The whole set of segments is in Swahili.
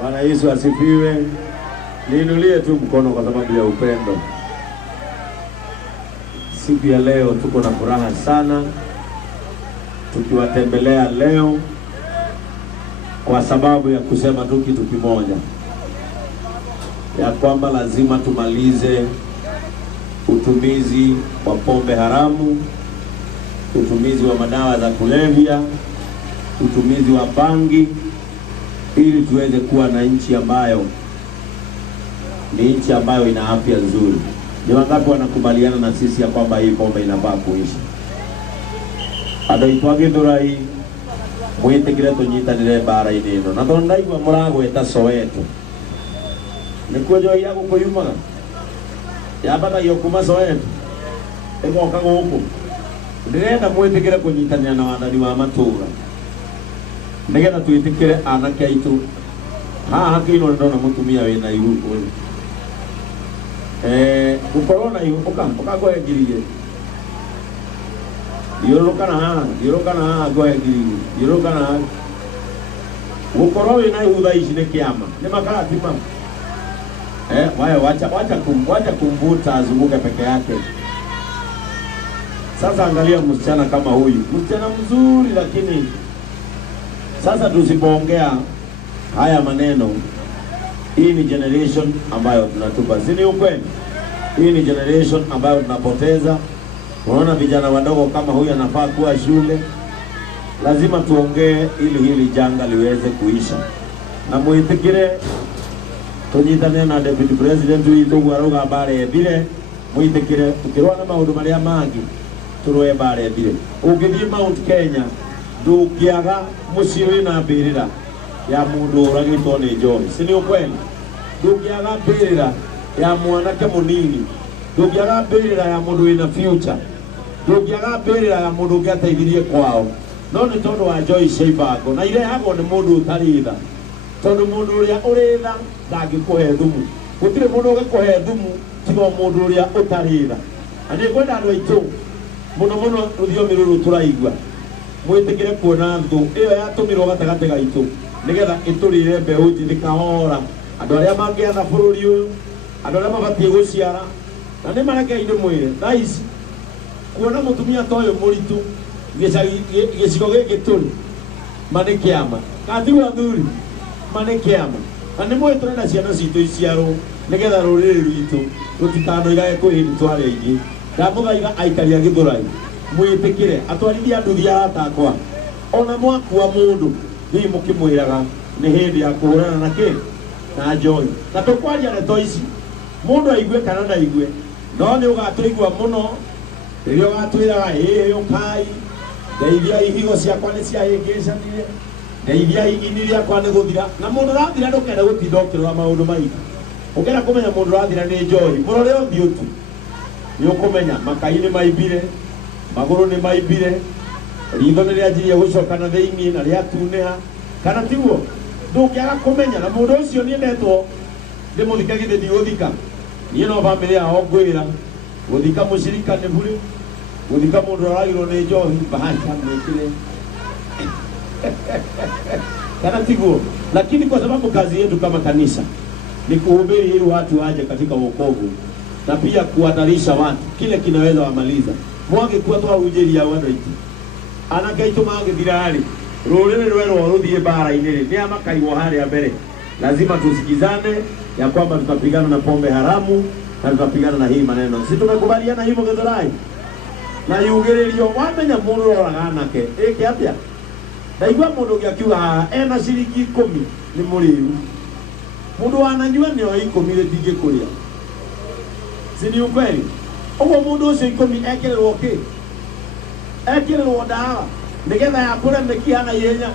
Bwana Yesu asifiwe. Niinulie tu mkono kwa sababu ya upendo. Siku ya leo tuko na furaha sana tukiwatembelea leo kwa sababu ya kusema tu kitu kimoja, ya kwamba lazima tumalize utumizi wa pombe haramu, utumizi wa madawa za kulevya, utumizi wa bangi, ili tuweze kuwa na nchi ambayo ni nchi ambayo ina afya nzuri. Ni wangapi wanakubaliana na sisi ya kwamba hii pombe inafaa kuisha? Adaitwage Thurai mwitikire tunyitanire bara-ini ino na ndaigua muragweta Soweto nikuo njoi ya gukuyumaga yambagio kuma Soweto ĩgoka gũkũ. Ndirenda mwitikire kunyitanira na wathani wa matura nigetha twĩtĩkĩre anake aitũ haha kĩino ndona mũtumia wĩna ihu gukorwo na ihu ũkagoe ngirigie thiũrũrũkana haha ngoe ngirigie thiũrũrũkana haha gukorwo wĩna ihu thaa ici nĩ kĩama nĩ makaratima wacha kumvuta azunguke peke yake. Sasa angalia msichana kama huyu, msichana mzuri, lakini sasa tusipoongea haya maneno, hii ni generation ambayo tunatupa, si ni ukweli? Hii ni generation ambayo tunapoteza. Unaona vijana wadogo kama huyu anafaa kuwa shule. Lazima tuongee ili hili janga liweze kuisha. Na muitikire tunyitane na Deputy President witu gwaruga bare thire, muitikire tukirwa na maundu maria mangi turoe bare thire. Ungithii Mount Kenya ndukiaga mucii wina mbirira ya mundu uragitwo ni njohi, si ni ukweli? Ndukiaga mbirira ya mwanake munini, ndukiaga mbirira ya mundu wina future, ndukiaga mbirira ya mundu ungiateithirie kwao. No ni tondu wa Joy Sheibango na irehagwo ni mundu utaritha, tondu mundu uria uritha ndangikuhe thumu. Gutire mundu ugikuhe thumu tiga mundu uria utaritha. Ani kwenda andu aitu muno ruthiomi ruru turaigua, mwitikire kuona thu iyo yatumirwo gatagati gaitu nigetha iturire mbeu njithi kahora. Andu aria mangiatha bururi uyu, andu aria mabatie guciara na ni marekeire mwire thaa ici kuona mutumia ta uyu muritu gicigo giki turi mani kiama katiwa thuri mani kiama. Na ni mwe turenda ciana citu iciarwo nigetha ruriri rwitu rutikanoigage kwihindi tware ingi. Ndamuthaiga aikari a Githurai mwitikire atwarithia nduthi atakwa, ona mwakua mundu hii mukimwiraga ni hindi ya kuhurana na ki na njohi. Na tukwaria ndeto ici mundu aigue kana ndaigue, no ni ugatuigua muno riria ugatwiraga ukai ndeithia ihigo ciakwa ni ciahĩngĩcanire, ndeithia ini rĩakwa nĩ gũthira. Na mũndũ ũrathira ndũkenda gũtinda ũkĩrora maũndũ maingĩ. Ũkenda kũmenya mũndũ ũrathira nĩ njohi, mũrore ũthiũ tu nĩ ũkũmenya makai nĩ maimbire, magũrũ nĩ maimbire, ritho nĩ rĩanjirie gũcoka na thĩinĩ na rĩatunĩha, kana tiguo? Ndũngĩaga kũmenya. Na mũndũ ũcio nĩendetwo ndĩmũthike githĩ ndigũthika. Niĩ no bamĩrĩ yao ngwĩra gũthika mũcirika nĩ bure, gũthika mũndũ ũragirwo nĩ njohi bahasha mwĩkĩre kana tiguo? Lakini kwa sababu kazi yetu kama kanisa ni kuhubiri ili watu waje katika wokovu na pia kuhatarisha watu kile kinaweza wamaliza. Mwange kuwa toa ujeri ya wano iti anakaitu mange dirari rurere rwero warudhie bara inere ni ama kaiwa hali ya mbele. Lazima tusikizane ya kwamba tutapigana na pombe haramu na tutapigana na hii maneno. Si tumekubaliana hivyo Githurai? Na yugererio wamenya mundu oraga nake eke atia ndaigua mundu ngiakiuga ena ciringi 10 ni muriu, mundu wananyua nio 10 ringi kuria, si ni ukweli? Ugo mundu ucio 10 ekirerwo ki? Ekirerwo dawa nigetha yakure mekihana ihenya,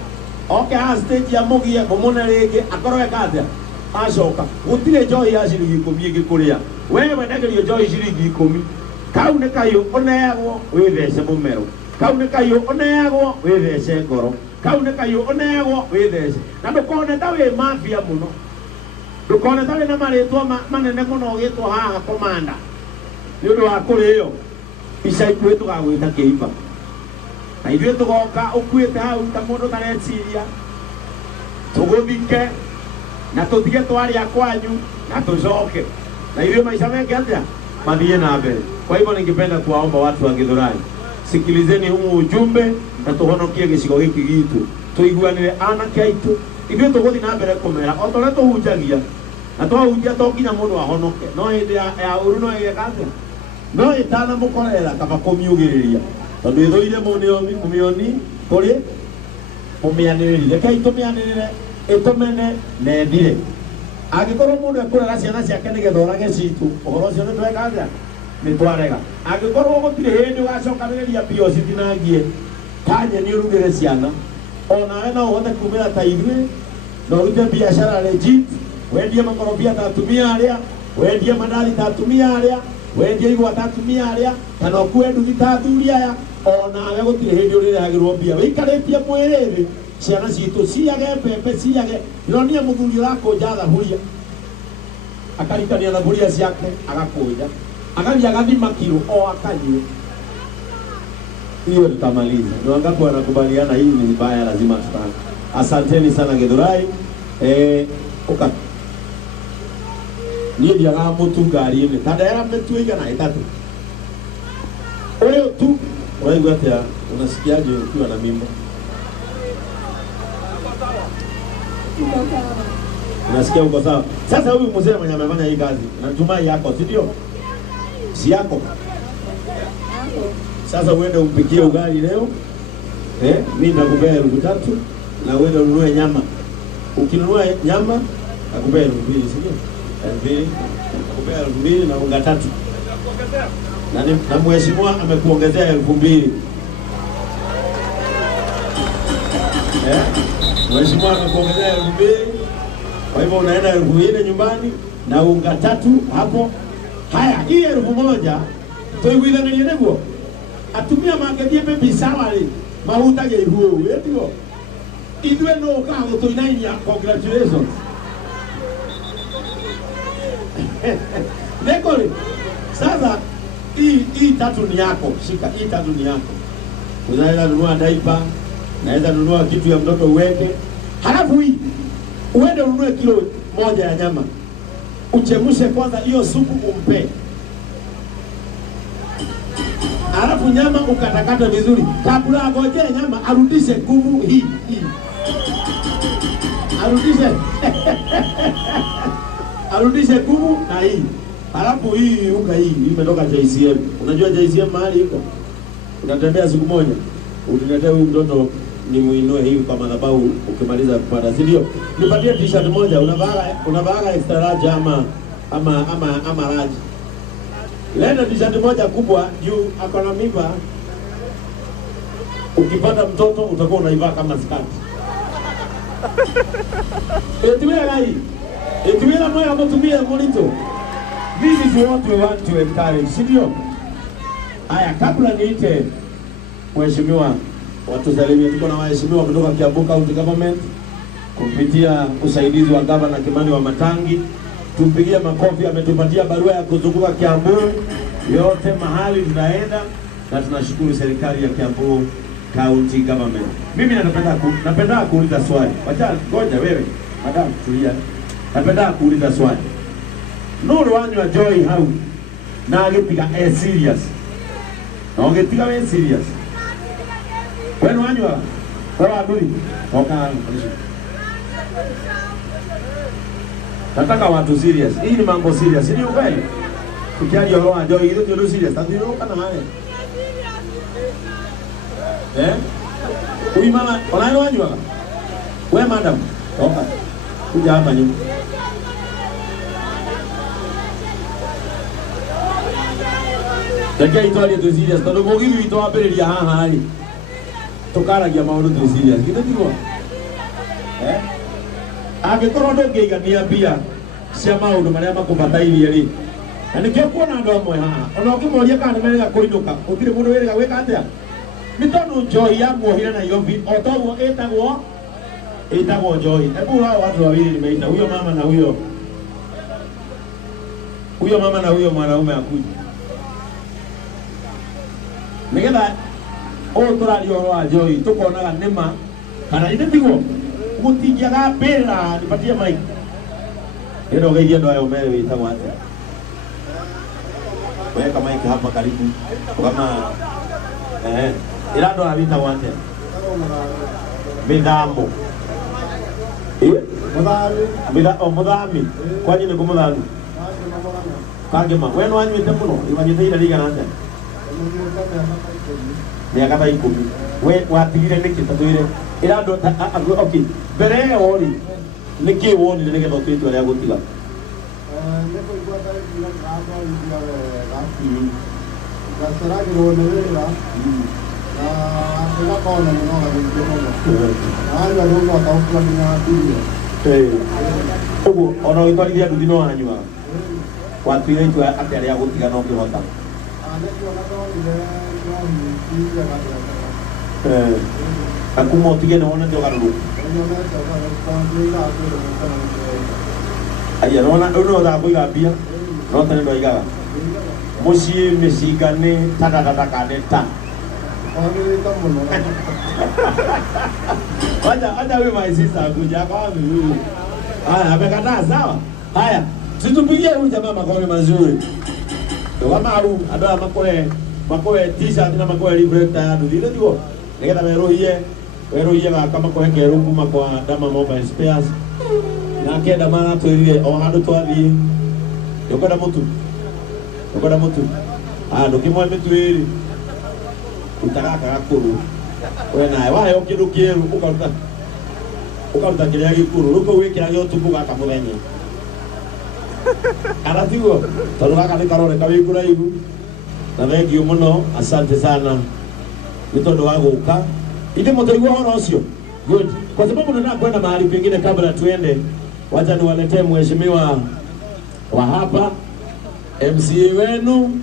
oke ha stage ya mugie mumune ringi akorwe katia acoka gutire njohi ya ciringi 10 ingikuria. Wewe ndegerio njohi ciringi 10 kau nĩ kahiũ ũneagwo wĩthece mũmero, kau nĩ kahiũ ũneagwo wĩthece ngoro, kau nĩ kahiũ ũneagwo wĩthece. Na ndũkone ta wĩ mafia mũno, ndũkone ta wĩna marĩtwa manene mũno ũgĩtwo haha komanda nĩ ũndũ wa kũrĩo. Ica ikuhĩ tũgagwĩta kĩimba, na ithuĩ tũgoka ũkuĩte hau ta mũndũ tareciria tũgũthike na tutige twaria kwanyu na tucoke na ile maisha mengi atia madhie na mbele. Kwa hivyo ningependa kuwaomba watu wa Githurai, sikilizeni huu ujumbe na tuhonokie gicigo giki gitu, tuiguanire anake aitu ithuĩ tũgũthiĩ na mbere kũmera o torĩa tũhunjagia na twahunjia to nginya mũndũ ahonoke, no hĩndĩ ya ũru no ĩgeka atĩa, no ĩtanamũkorera kaba kũmiugĩrĩria tondũ ĩthũire mũmĩoni kũrĩ mũmĩanĩrĩri. Rekei tũmĩanĩrĩre ĩtũmene na ĩthire. Angĩkorwo mũndũ ekũrera ciana ciake nĩgetha orage citũ, ũhoro ũcio nĩ tweka atĩa, nĩ twarega. Angĩkorwo gũtirĩ hĩndĩ ũgacokanĩrĩria mbia ũcitinangie ta nyeni ũrugĩre ciana, onawe no ũhote kumĩra ta ithuĩ na ũrute biashara legit, wendie makorobia ta atumia arĩa, wendie mandathi ta atumia arĩa, wendie igwa ta atumia arĩa, kana ũkue nduthi ta athuri aya, onawe gũtirĩ hĩndĩ ũrĩrehagĩrwo mbia. Wĩikarĩtie mwĩrĩ ciana citũ ciage mbembe, ciage nĩronia mũthuri ũrakũnja thaburia, akarikania thaburia ciake agakũnja, agathiĩ agathima kilo o akanyue. Hiyo tutamaliza. Ni wangapi wanakubaliana hii ni mbaya, lazima tutane. Asanteni sana Githurai. Uka niĩ ndiaga mũtu ngari-inĩ kada era mĩtu igana ĩtatũ ũyũ tu. Ũraigua atĩa? Unasikiaje ukiwa na mimba? Unasikia uko sawa? Sasa huyu mzee mwenye amefanya hii kazi natumai yako, si ndio? Si yako? Sasa uende umpikie ugali leo, mimi nakupea 3,000 na uende ununue nyama. Ukinunua nyama nakupea 2,000, si ndio? 2,000 nakupea 2,000 na unga 3. Na mheshimiwa amekuongezea 2,000. Mheshimiwa amekuongezea 2,000. Kwa hivyo unaenda 4,000 nyumbani na unga 3 hapo. Haya, hii 1,000 tuiguithanĩrie nĩguo. Atumia mangĩthiĩ baby shower rĩ mahutage ihuo ndio ithuĩ no ũkaga gũtũinainia congratulations. Nekore sasa hii 3 ni yako, shika hii 3 ni yako. Unaweza nunua diaper, naweza nunua kitu ya mtoto uweke, halafu hii uende ununue kilo 1 ya nyama, uchemshe kwanza hiyo supu umpe, halafu nyama ukatakata vizuri. Kabla agojee nyama arudishe nguvu hii. Arudishe nguvu na hii. Halafu hii unga hii imetoka JCM. Unajua JCM mahali iko? Unatembea siku moja, uniletee huyu mtoto nimuinue hivi kwa madhabahu ukimaliza kupata, si ndio? Nipatie t-shirt moja, unavaa extra large ama large. Leta t-shirt moja kubwa juu akona mimba. Ukipata mtoto utakuwa unaivaa kama skati. Etiwela hii. Etiwela moja mtumie monito. This is what we want to encourage, si ndio? Haya, kabla niite mheshimiwa watusalimie, tuko na waheshimiwa kutoka Kiambu County Government kupitia usaidizi wa gavana Kimani wa Matangi. Tumpigie makofi, ametupatia barua ya kuzunguka Kiambu yote mahali tunaenda, na tunashukuru serikali ya Kiambu County Government. Mimi napenda kuuliza swali. Wacha ngoja wewe, madam tulia. Napenda kuuliza swali. Nuru wanywa Joy hau na agetiga serious. Na agetiga we serious. Wewe wanywa kwa adui. Toka. Nataka watu serious. Hii ni mambo serious. Ni ukweli. Ukiaje roho Joy ile ndio serious. Tatizo kana haya. Huyu mama wanywa. Wewe madam, toka. Kuja hapa nyuma. Dakia itwali tu serious. Tondũ mũgithi witũ wambĩrĩria haha rĩ tukaragia maũndũ tu serious. Githĩtirwo? Angĩkorwo ndũngĩigania mbia cia maũndũ marĩa makũbatairie rĩ. Na nĩkĩo kuona andũ amwe haha. Ona ũkĩmoria kana nĩmerega kũinũka, gũtirĩ mũndũ wĩrĩga gwĩka atĩa. Nĩ tondũ Joy yamuohire Nairobi, o toguo ĩtagwo Joy. Hebu hao watu wawili nimeita, huyo mama na huyo mwanaume akuja. Nigetha tũraria ũhoro wa Joy tũkonaga nĩma kana ithe tiguo gũtingiaga mbĩra. Nipatie mic. Ndio ngeje ndo ayo mbele witagwa ate. Weka mic hapa karibu. Kama ila ndo witagwa ate. Midambo. Muthami. Kwa nini ko muthami? Kangema. Weno wanyu itemuno, ibanyite ira liga nande. Miaka ta 10. We watigire niki tatwire. Ila ndo okay. Bere ori. Niki woni nige ndo twitu ya gutiga. Neko igwa ta ira kama ira rati. Gasara gironera. Ila kona no ga ngemo. Ala ndo kwa taukwa ni na bibi. Ogo ono itwarithia nduthi no hanyua. Watwire itwa atia ria gutiga no ngihota. Akuma utige na wona ndio garuruka. Aya rona uno da kuiga bia. No tane ndo igaga. Mushi mishigane tata kaneta. Wacha wewe my sister kuja kwa mimi. Haya amekataa sawa. Haya situpigie huyu jamaa makofi mazuri. Kwa maru adoa makoe t-shirt na makoe libreta ya ndio ndio. Nigeta werohie kama kwa ngero kuma kwa Dama Mobile Spares. Na kenda mana twirire o handu twathie. Yokoda mutu. Ndukimwe mitwiri. Utaraka gakuru. We nae wahe kindu kieru ukaruta kiria gikuru ruko wikira gyo tuku gaka muthenya. Aratigo tondu gaka ni karore kawikura igu. Na thengio muno, asante sana. Ni tondu wa guka. Inde mutaigua horo ucio. Good. Kwa sababu nataka kwenda mahali pengine kabla tuende. Wacha niwaletee mheshimiwa wa hapa MCA wenu